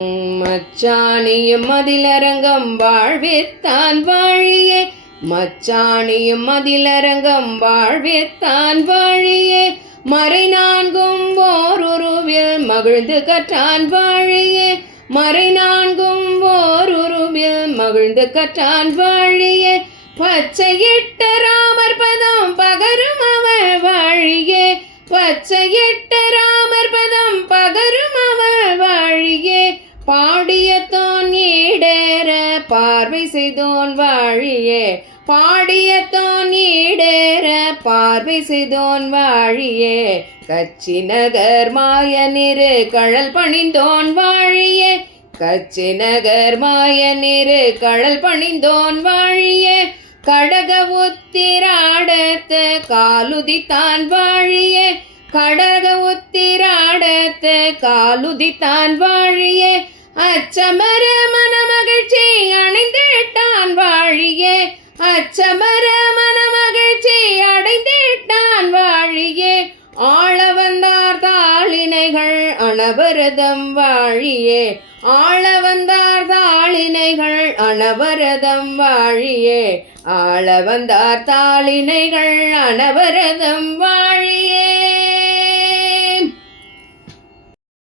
மச்சாணியும் மதிலரங்கம் வாழ்வித்தான் வாழியே, மச்சாணியும் மதிலரங்கம் வாழ்வித்தான் வாழியே, மறை நான்கும் ஓருருவில் மகிழ்ந்து கற்றான் வாழியே, மறை நான்கும் ஓருருவில் மகிழ்ந்து கற்றான் வாழியே, பச்சையிட்ட ராமர் பதம் பகரும் அவர் வாழியே, பச்சையிட்ட ராமர் பதம் பகரும் அவர் வாழியே, பாடியத்தோன் ஈடேற பார்வை செய்தோன் வாழியே, பாடியத்தோன் ஈடேற பார்வை செய்தோன் வாழியே, கச்சி நகர் மாயனிரு கழல் பணிந்தோன் வாழியே, கச்சி நகர் மாயனிரு கழல் பணிந்தோன் வாழியே, கடக உத்திராடத்து காலுதித்தான் வாழியே, கடக உத்திராடத்து காலுதித்தான் வாழியே, அச்சமர மனமகிழ்ச்சி அடைந்திட்டான் வாழியே, அச்சமர மனமகிழ்ச்சி அடைந்திட்டான் வாழியே, ஆள வந்தார் தாளினைகள் அனவரதம் வாழியே, ஆள வந்தார் தாளினைகள் அனவரதம் வாழியே, ஆள வந்தார் தாளினைகள் அனவரதம் வாழியே.